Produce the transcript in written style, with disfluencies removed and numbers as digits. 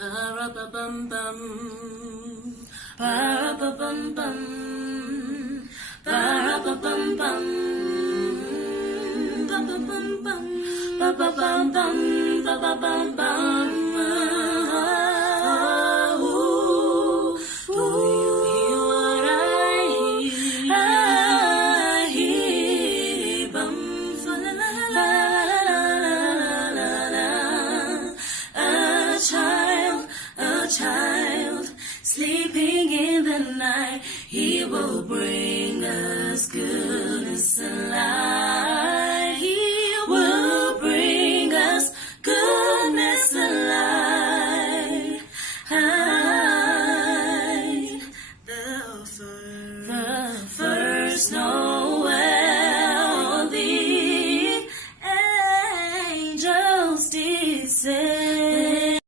Ba-ra-ba-bum-bum. Ba-ra-ba-bum-bum. Ba-ra-ba-bum-bum. Ba-ba-bum-bum. Ba-ba-bum-bum. Ba-ba-bum-bum. Do you hear what I hear? I hear bum fa la la la la la la la. A child sleeping in the night. He will bring us goodness and light.